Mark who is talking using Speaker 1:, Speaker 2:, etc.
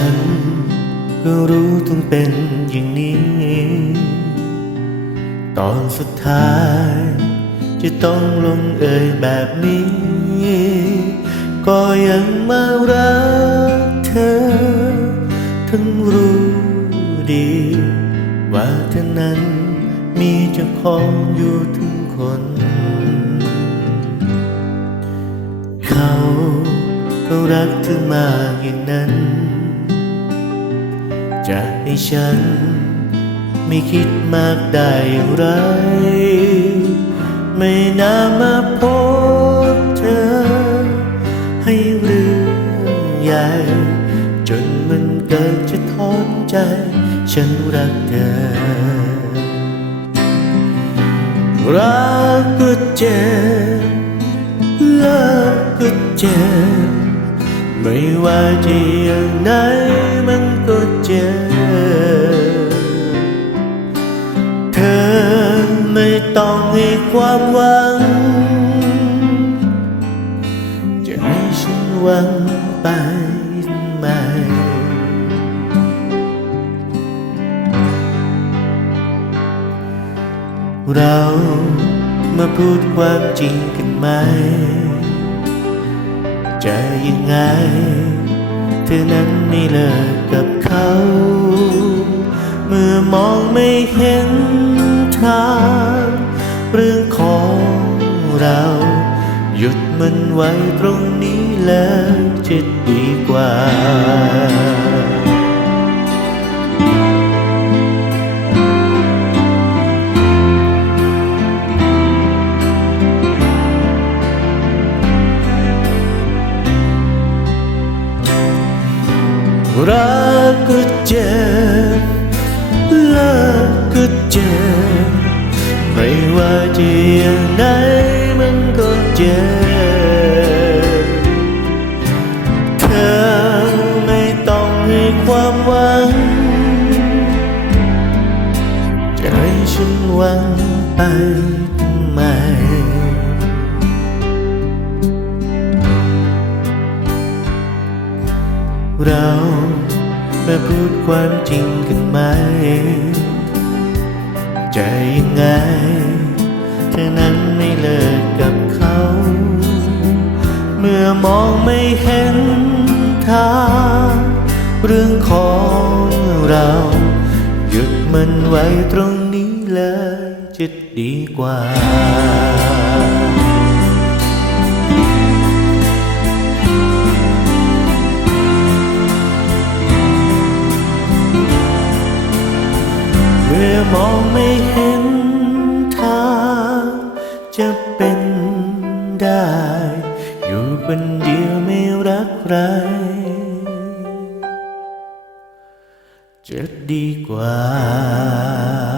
Speaker 1: ัน ก็รู้ต้องเป็นอย่างนี้ ตอนสุดท้าย จะต้องลงเอยแบบนี้ ก็ยังมารักเธอ ทั้งรู้ดี ว่าเธอนั้นมีเจ้าของอยู่ถึงคน เขาก็รักเธอมากอย่างนั้น จะให้ฉัน ไม่คิดมากได้อย่างไร ไม่น่ามาพบเธอ ให้เรื่องใหญ่ จนมันเกิดจะท้อนใจ ฉันรักเธอ รักก็เจ็บเลิกก็เจ็บไม่ว่าจะอย่างไหนมัน ก็เจ็บเธอไม่ต้องให้ความหวัง จะให้ฉันหวังไปทำไมเรามาพูดความจริงกันไหม จะยังไง เธอนั้นไม่เลิกกับเขา เมื่อมองไม่เห็นทางเรื่องของเรา หยุดมันไว้ตรงนี้แล้วจะดีกว่า รักก็เจ็บเลิกก็เจ็บไม่ว่าจะอย่างไหนมันก็เจ็บเธอไม่ต้องให้ความหวังจะให้ฉันหวังไป ความจริงกันไหมจะยังไง เธอนั้นไม่เลิกกับเขา เมื่อมองไม่เห็นทางเรื่องของเรา หยุดมันไว้ตรงนี้เลยจะดีกว่า มองไม่เห็นทางจะเป็นได้ อยู่คนเดียวไม่รักใครจะดีกว่า